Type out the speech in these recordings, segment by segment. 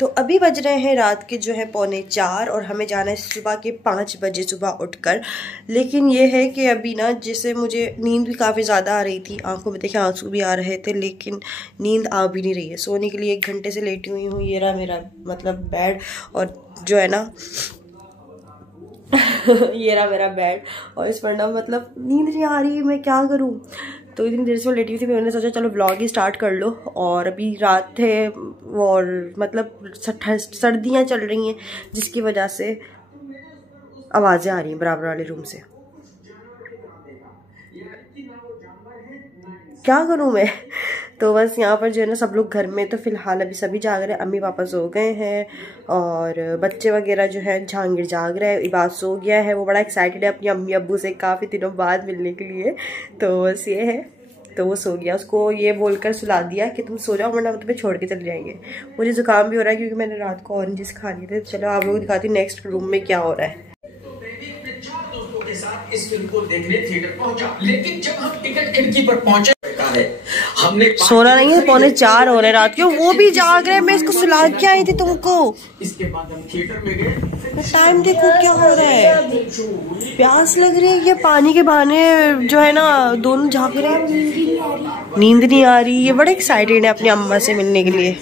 तो अभी बज रहे हैं रात के जो है 3:45 और हमें जाना है सुबह के 5 बजे सुबह उठकर। लेकिन ये है कि अभी ना जैसे मुझे नींद भी काफ़ी ज़्यादा आ रही थी, आंखों में देखे आंसू भी आ रहे थे, लेकिन नींद आ भी नहीं रही है। सोने के लिए 1 घंटे से लेटी हुई हूँ। ये रहा मेरा मतलब बेड, और जो है ना ये रहा मेरा बेड, और इस पर ना मतलब नींद नहीं आ रही है, मैं क्या करूँ। तो इतनी देर से मैं लेटी हुई थी, मैंने सोचा चलो व्लॉग ही स्टार्ट कर लो। और अभी रात है और मतलब सर्दियाँ चल रही हैं, जिसकी वजह से आवाज़ें आ रही हैं बराबर वाले रूम से। क्या करूँ मैं। तो बस यहाँ पर जो है ना सब लोग घर में, तो फिलहाल अभी सभी जाग रहे हैं। अम्मी पापा सो गए हैं और बच्चे वगैरह जो है, जहांगीर जाग रहा है, इबाद सो गया है, वो बड़ा एक्साइटेड है अपनी अम्मी अब्बू से काफ़ी दिनों बाद मिलने के लिए। तो बस ये है, तो वो सो गया। उसको ये बोलकर सुला दिया कि तुम सो जाओ वरना हम तुम्हें छोड़ के चले जाएंगे। मुझे जुकाम भी हो रहा है क्योंकि मैंने रात को ऑरेंजेस खा लिए थे। चलो आप लोग दिखाती हूँ नेक्स्ट रूम में क्या हो रहा है। के साथ इस फिल्म को देखने थिएटर पहुंचा, लेकिन जब हम टिकट खिड़की पर पहुंचे हमने सोना नहीं है, 3:45 हो रहे रात के, वो भी जाग रहे हैं। मैं इसको सुला के आई थी तुमको। इसके बाद हम थिएटर में गए। टाइम देखो क्या हो रहा है, प्यास लग रही है, ये पानी के बहाने जो है ना दोनों जाग रहे हैं। नींद नहीं आ रही। ये बड़े एक्साइटेड है अपनी अम्मा से मिलने के लिए।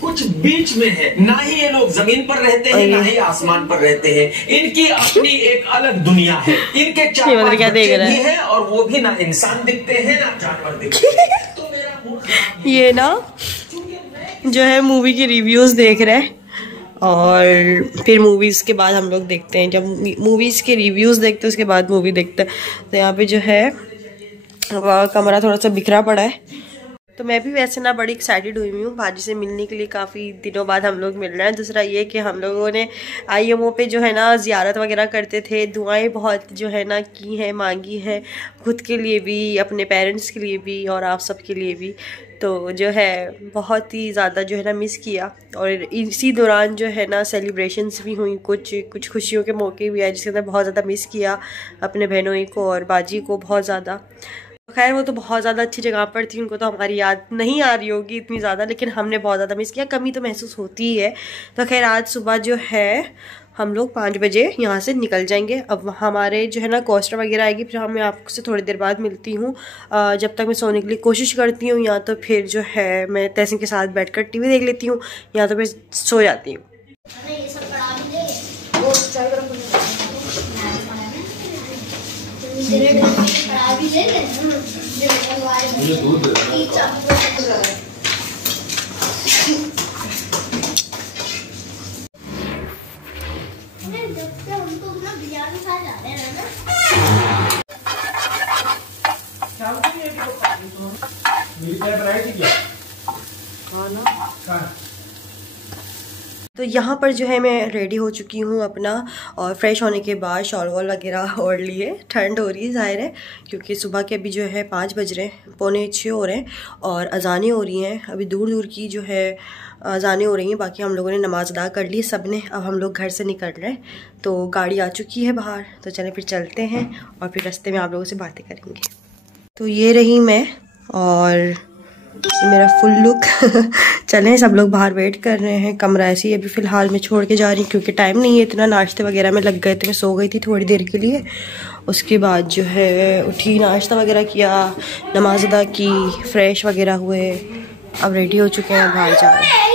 कुछ बीच में है, ना ही ये लोग जमीन पर रहते हैं ना ही आसमान पर रहते हैं। इनकी अपनी एक अलग दुनिया है। इनके 4-5 बच्चे भी हैं और वो भी ना इंसान दिखते हैं ना जानवर दिखते हैं। ये ना जो है मूवी की रिव्यूज देख रहे हैं और फिर मूवीज के बाद हम लोग देखते हैं। जब मूवीज के रिव्यूज देखते हैं उसके बाद मूवी देखते हैं। तो यहाँ पे जो है कमरा थोड़ा सा बिखरा पड़ा है। तो मैं भी वैसे ना बड़ी एक्साइटेड हुई हूँ भाजी से मिलने के लिए। काफ़ी दिनों बाद हम लोग मिल रहे हैं। दूसरा ये कि हम लोगों ने IMO पे जो है ना ज़ियारत वगैरह करते थे, दुआएं बहुत जो है ना की हैं, मांगी है, खुद के लिए भी, अपने पेरेंट्स के लिए भी और आप सब के लिए भी। तो जो है बहुत ही ज़्यादा जो है ना मिस किया। और इसी दौरान जो है ना सेलिब्रेशंस भी हुई, कुछ खुशियों के मौके भी आए, जिसके अंदर बहुत ज़्यादा मिस किया अपने बहनों को और बाजी को बहुत ज़्यादा। खैर वो तो बहुत ज़्यादा अच्छी जगह पर थी, उनको तो हमारी याद नहीं आ रही होगी इतनी ज़्यादा, लेकिन हमने बहुत ज़्यादा मिस किया। कमी तो महसूस होती ही है। तो खैर आज सुबह जो है हम लोग 5 बजे यहाँ से निकल जाएंगे। अब हमारे जो है ना कोस्टर वगैरह आएगी, फिर मैं आपसे थोड़ी देर बाद मिलती हूँ। जब तक मैं सोने के लिए कोशिश करती हूँ, या तो फिर जो है मैं तहसीन के साथ बैठकर TV देख लेती हूँ, या तो मैं सो जाती हूँ। तो यहाँ पर जो है मैं रेडी हो चुकी हूँ अपना, और फ्रेश होने के बाद शॉल वॉल वगैरह ओढ़ लिए। ठंड हो रही है ज़ाहिर है, क्योंकि सुबह के अभी जो है 5 बज रहे हैं, 5:45 हो रहे हैं और अजानें हो रही हैं। अभी दूर दूर की जो है अजानें हो रही हैं। बाकी हम लोगों ने नमाज़ अदा कर ली सब ने। अब हम लोग घर से निकल रहे हैं, तो गाड़ी आ चुकी है बाहर। तो चलें फिर चलते हैं और फिर रास्ते में आप लोगों से बातें करेंगे। तो ये रही मैं और मेरा फुल लुक। चलें, सब लोग बाहर वेट कर रहे हैं। कमरा ऐसे ही अभी फ़िलहाल मैं छोड़ के जा रही हूँ, क्योंकि टाइम नहीं है इतना। नाश्ते वगैरह में लग गए थे, मैं सो गई थी थोड़ी देर के लिए। उसके बाद जो है उठी, नाश्ता वगैरह किया, नमाज अदा की, फ्रेश वगैरह हुए, अब रेडी हो चुके हैं, बाहर जा रहे हैं।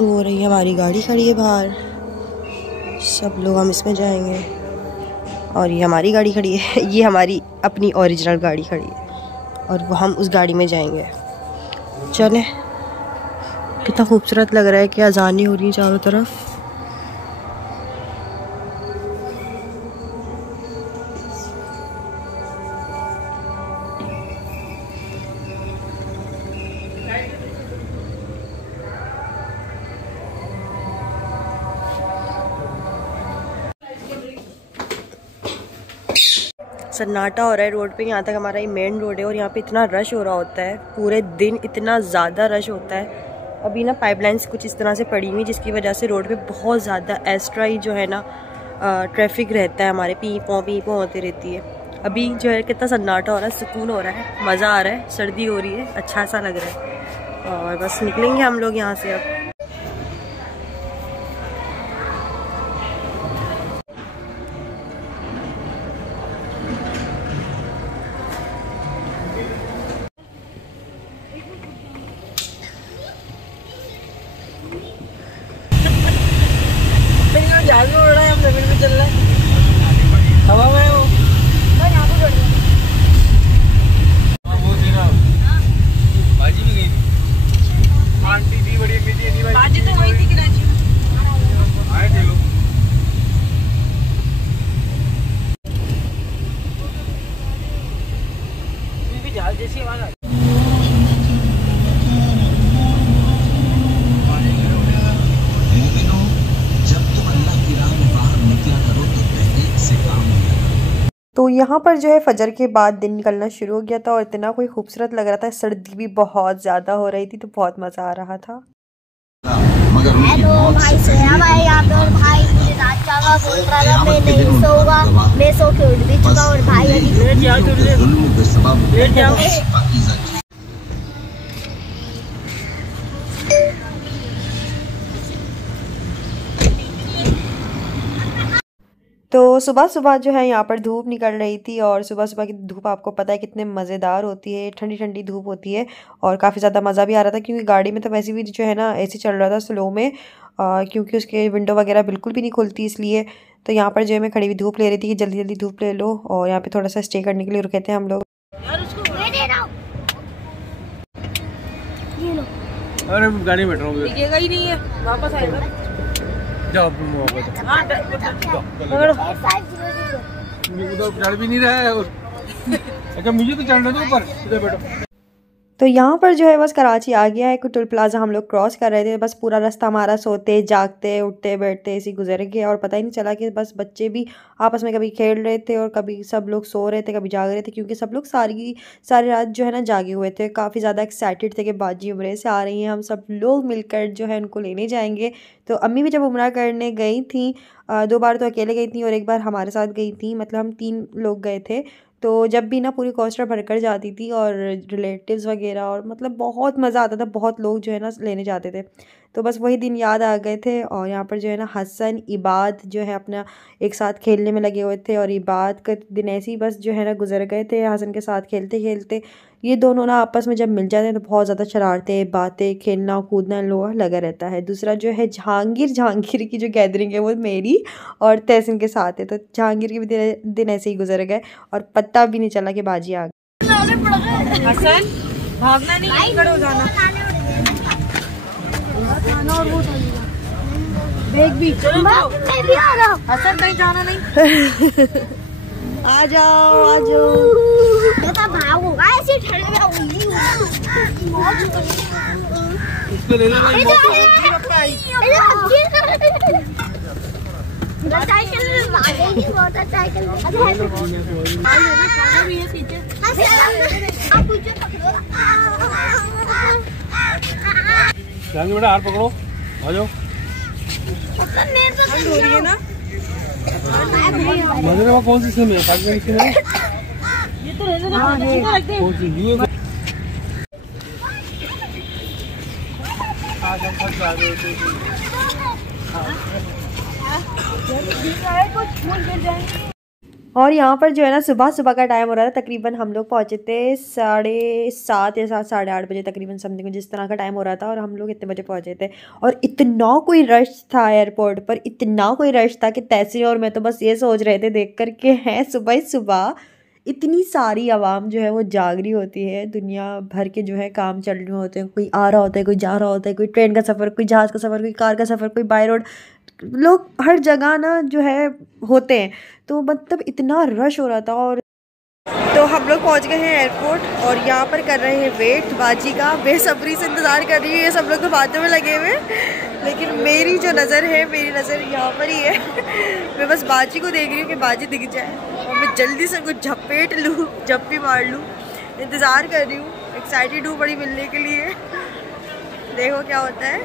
हो रही है हमारी गाड़ी खड़ी है बाहर, सब लोग हम इसमें जाएंगे। और ये हमारी गाड़ी खड़ी है, ये हमारी अपनी ओरिजिनल गाड़ी खड़ी है और वो हम उस गाड़ी में जाएंगे। चलें, कितना खूबसूरत लग रहा है कि अज़ानें हो रही हैं चारों तरफ। सन्नाटा हो रहा है रोड पे। यहाँ तक हमारा ये मेन रोड है और यहाँ पे इतना रश हो रहा होता है, पूरे दिन इतना ज़्यादा रश होता है। अभी ना पाइपलाइंस कुछ इस तरह से पड़ी हुई, जिसकी वजह से रोड पे बहुत ज़्यादा एक्स्ट्रा ही जो है ना ट्रैफिक रहता है, हमारे पी पो होती रहती है। अभी जो है कितना सन्नाटा हो रहा है, सुकून हो रहा है, मज़ा आ रहा है, सर्दी हो रही है, अच्छा सा लग रहा है। और बस निकलेंगे हम लोग यहाँ से अब। जहाज में उड़ रहा है, हम जमीन पे चल रहे हैं, हवा में वो बाजी भी गई थी, आंटी थी बड़ी अम्मी थी, बाजी तो वही थी कराची आए थे लोग। भी जहाज जैसी आवाज आई। तो यहाँ पर जो है फजर के बाद दिन निकलना शुरू हो गया था और इतना कोई खूबसूरत लग रहा था, सर्दी भी बहुत ज़्यादा हो रही थी, तो बहुत मज़ा आ रहा था। हेलो भाई, सोया भाई यहाँ पे, और भाई मुझे रात का बोल रहा था मैं नहीं सोऊंगा, मैं सो के उठ भी चुका, और भाई तो सुबह सुबह जो है यहाँ पर धूप निकल रही थी, और सुबह सुबह की धूप आपको पता है कितने मज़ेदार होती है, ठंडी ठंडी धूप होती है, और काफ़ी ज़्यादा मज़ा भी आ रहा था, क्योंकि गाड़ी में तो वैसे भी जो है ना एसी चल रहा था स्लो में, क्योंकि उसके विंडो वगैरह बिल्कुल भी नहीं खुलती, इसलिए तो यहाँ पर जो है मैं खड़ी हुई धूप ले रही थी कि जल्दी जल्दी धूप ले लो, और यहाँ पर थोड़ा सा स्टे करने के लिए रुके थे हम लोग। अरे गाड़ी में बैठ रहा हूँ, दिखेगा ही नहीं है, वापस आएगा। जाओ उधर चढ़ भी नहीं रहा है और अच्छा मुझे तो चढ़ना दो ऊपर, इधर बैठो। तो यहाँ पर जो है बस कराची आ गया है, टोल प्लाजा हम लोग क्रॉस कर रहे थे, बस पूरा रास्ता हमारा सोते जागते उठते बैठते ऐसे गुजर गया, और पता ही नहीं चला कि बस बच्चे भी आपस में कभी खेल रहे थे और कभी सब लोग सो रहे थे, कभी जाग रहे थे, क्योंकि सब लोग सारी रात जो है ना जागे हुए थे, काफ़ी ज़्यादा एक्साइटेड थे कि बाजी उम्रे से आ रही हैं, हम सब लोग मिलकर जो है उनको लेने जाएंगे। तो अम्मी भी जब उम्रा करने गई थी, 2 बार तो अकेले गई थी और 1 बार हमारे साथ गई थी, मतलब हम 3 लोग गए थे। तो जब भी ना पूरी कोस्टर भरकर जाती थी, और रिलेटिव्स वगैरह, और मतलब बहुत मज़ा आता था, बहुत लोग जो है ना लेने जाते थे, तो बस वही दिन याद आ गए थे। और यहाँ पर जो है ना हसन इबाद जो है अपना एक साथ खेलने में लगे हुए थे, और इबाद का दिन ऐसे ही बस जो है ना गुजर गए थे हसन के साथ खेलते खेलते। ये दोनों ना आपस में जब मिल जाते हैं तो बहुत ज़्यादा शरारतें बातें खेलना कूदना लोहा लगा रहता है। दूसरा जो है जहांगीर की जो गैदरिंग है वो मेरी और तहसीन के साथ है, तो जहांगीर के भी दिन ऐसे ही गुजर गए और पता भी नहीं चला कि बाजी आ गई। हसन भागना नहीं, खड़े हो जाना, और वो बैग भी मैं भी आ रहा हूँ। हसन कहीं जाना नहीं। आ जाओ भागो ऐसे ठंड में उसको ले लो ना, मोटरसाइकिल मोटरसाइकिल बेटा हाथ पकड़ो, आ जाओ। ना मजे में कौन सी सिम है? ये तो कौन सी और यहाँ पर जो है ना सुबह सुबह का टाइम हो रहा था, तकरीबन हम लोग पहुँचे थे 7:30 या 7:30 बजे तकरीबन समथिंग जिस तरह का टाइम हो रहा था, और हम लोग इतने बजे पहुँचे थे। और इतना कोई रश था एयरपोर्ट पर, इतना कोई रश था कि तहसीन और मैं तो बस ये सोच रहे थे देख कर के हैं सुबह सुबह इतनी सारी आवाम जो है वो जाग रही होती है, दुनिया भर के जो है काम चल रहे होते हैं, कोई आ रहा होता है कोई जा रहा होता है, कोई ट्रेन का सफ़र कोई जहाज़ का सफ़र कोई कार का सफ़र कोई बाय रोड, लोग हर जगह ना जो है होते हैं, तो मतलब इतना रश हो रहा था। और तो हम लोग पहुंच गए हैं एयरपोर्ट और यहाँ पर कर रहे हैं वेट बाजी का, बेसब्री से इंतज़ार कर रही है। ये सब लोग तो बातों में लगे हुए, लेकिन मेरी जो नज़र है मेरी नज़र यहाँ पर ही है। मैं बस बाजी को देख रही हूँ कि बाजी दिख जाए और मैं जल्दी से कुछ झपेट लूँ, झप्पी मार लूँ। इंतज़ार कर रही हूँ, एक्साइटेड हूँ बड़ी मिलने के लिए, देखो क्या होता है।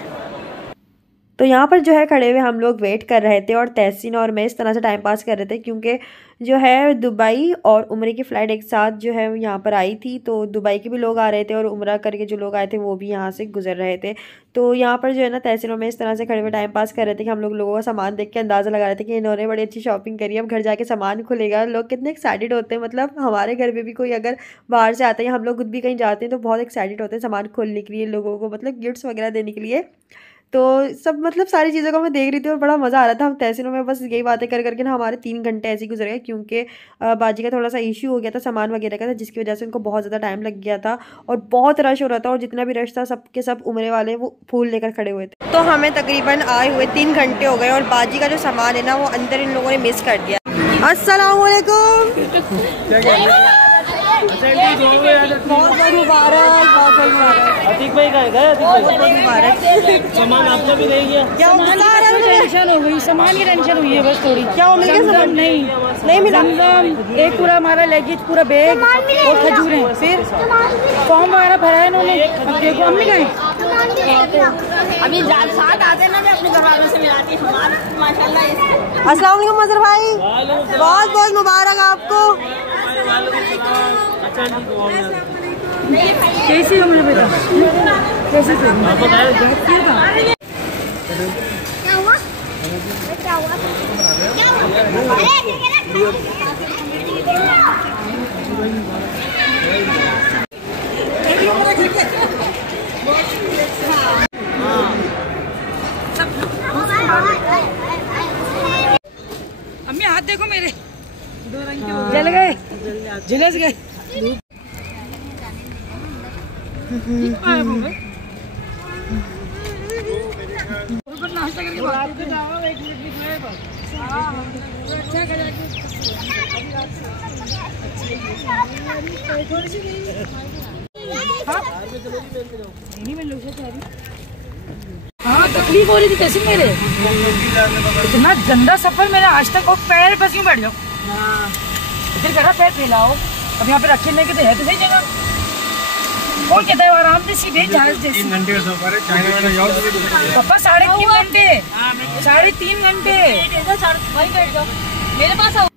तो यहाँ पर जो है खड़े हुए हम लोग वेट कर रहे थे और तहसीन और मैं इस तरह से टाइम पास कर रहे थे क्योंकि जो है दुबई और उम्रे की फ़्लाइट एक साथ जो है यहाँ पर आई थी। तो दुबई के भी लोग आ रहे थे और उम्रा करके जो लोग आए थे वो भी यहाँ से गुजर रहे थे। तो यहाँ पर जो है ना तहसीन और मैं इस तरह से खड़े हुए टाइम पास कर रहे थे कि हम लोगों का सामान देख के अंदाज़ा लगा रहे थे कि इन्होंने बड़ी अच्छी शॉपिंग करी है, अब घर जाके सामान खुलेगा। लोग कितने एक्साइटेड होते हैं, मतलब हमारे घर में भी कोई अगर बाहर से आता है या हम लोग खुद भी कहीं जाते हैं तो बहुत एक्साइटेड होते हैं सामान खोलने के लिए, लोगों को मतलब गिफ्ट्स वगैरह देने के लिए। तो सब मतलब सारी चीज़ों को मैं देख रही थी और बड़ा मज़ा आ रहा था। हम तहसीनों में बस यही बातें कर करके ना हमारे 3 घंटे ऐसे ही गुजर गए क्योंकि बाजी का थोड़ा सा इशू हो गया था सामान वगैरह का, जिसकी वजह से उनको बहुत ज़्यादा टाइम लग गया था और बहुत रश हो रहा था। और जितना भी रश था सब के सब उम्रे वाले वो फूल लेकर खड़े हुए थे। तो हमें तकरीबन आए हुए 3 घंटे हो गए और बाजी का जो सामान है ना वो अंदर इन लोगों ने मिस कर दिया। अस्सलाम वालेकुम। बहुत बहुत मुबारक, बहुत बहुत मुबारक। अतीक भाई का है, बहुत बहुत मुबारक। सामान आपने भी नहीं किया? क्या टेंशन हो गई, सामान की टेंशन हुई है बस थोड़ी। क्या हो गया? सामान नहीं मिला। एक पूरा हमारा लगेज, पूरा बैग और खजूरें, फिर फॉर्म वगैरह भरा है इन्होंने। अब देखो हम नहीं गए अभी साथ आते ना अपने घर वालों से मिलाती माशाल्लाह। अस्सलाम वालेकुम मजहर भाई, बहुत बहुत मुबारक आपको। कैसी हो मेरे बेटा, कैसे थे? क्या हुआ? क्या हुआ? अम्मी हाथ देखो मेरे, जल गए, झुलस गए। नाश्ता करके हाँ तकलीफ हो रही थी कैसे मेरे, इतना गंदा सफर मेरा आज तक। और पैर बस यूँ बैठ जाओ, फिर कह रहा पैर फैलाओ। अब यहाँ पे रखे नहीं के है तो सही जगह। कौन कहता है आराम से सीधे जहाज जैसे? 3 घंटे का सफर है, चाइना वाला जाओ पापा 3.5 घंटे, 3.5 घंटे मेरे पास आओ।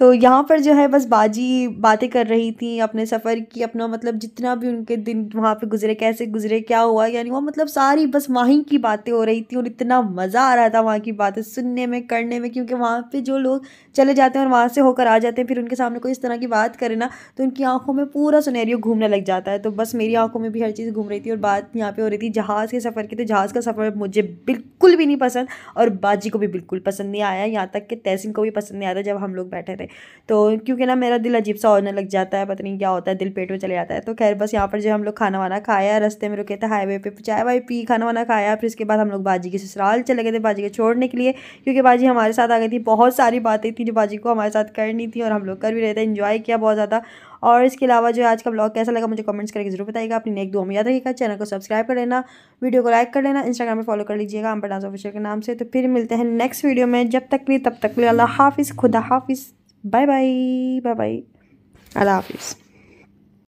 तो यहाँ पर जो है बस बाजी बातें कर रही थी अपने सफ़र की, अपना मतलब जितना भी उनके दिन वहाँ पे गुजरे, कैसे गुजरे, क्या हुआ, यानी वो मतलब सारी बस वहीं की बातें हो रही थी। और इतना मज़ा आ रहा था वहाँ की बातें सुनने में, करने में, क्योंकि वहाँ पे जो लोग चले जाते हैं और वहाँ से होकर आ जाते हैं फिर उनके सामने कोई इस तरह की बात करे ना तो उनकी आंखों में पूरा सिनेरियो घूमने लग जाता है। तो बस मेरी आंखों में भी हर चीज़ घूम रही थी। और बात यहाँ पे हो रही थी जहाज़ के सफ़र की। तो जहाज़ का सफ़र मुझे बिल्कुल भी नहीं पसंद और बाजी को भी बिल्कुल पसंद नहीं आया, यहाँ तक कि तहसीन को भी पसंद नहीं आया था जब हम लोग बैठे थे। तो क्योंकि ना मेरा दिल अजीब सा होने लग जाता है, पता नहीं क्या होता है, दिल पेट में चले जाता है। तो खैर बस यहाँ पर जो हम लोग खाना वाना खाया, रास्ते में रुके थे, हाईवे पे चाय वाय पी, खाना वाना खाया। फिर इसके बाद हम लोग बाजी के ससुराल चले गए थे बाजी को छोड़ने के लिए, क्योंकि बाजी हमारे साथ आ गई थी। बहुत सारी बातें थी जो बाजी को हमारे साथ करनी थी और हम लोग कर भी रहे थे, एंजॉय किया बहुत ज़्यादा। और इसके अलावा जो आज का ब्लॉग कैसा लगा मुझे कमेंट्स करके जरूर बताइएगा। अपनी नेक दुआ में याद रखिएगा, चैनल को सब्सक्राइब कर लेना, वीडियो को लाइक कर लेना, इंस्टाग्राम में फॉलो कर लीजिएगा अम्बर डांस ऑफिशियल के नाम से। तो फिर मिलते हैं नेक्स्ट वीडियो में, जब तक लिए तब तक लिए अल्लाह हाफिज़, खुदा हाफिज़, बाय बाय, बाय बाय, अल्लाह हाफिज़।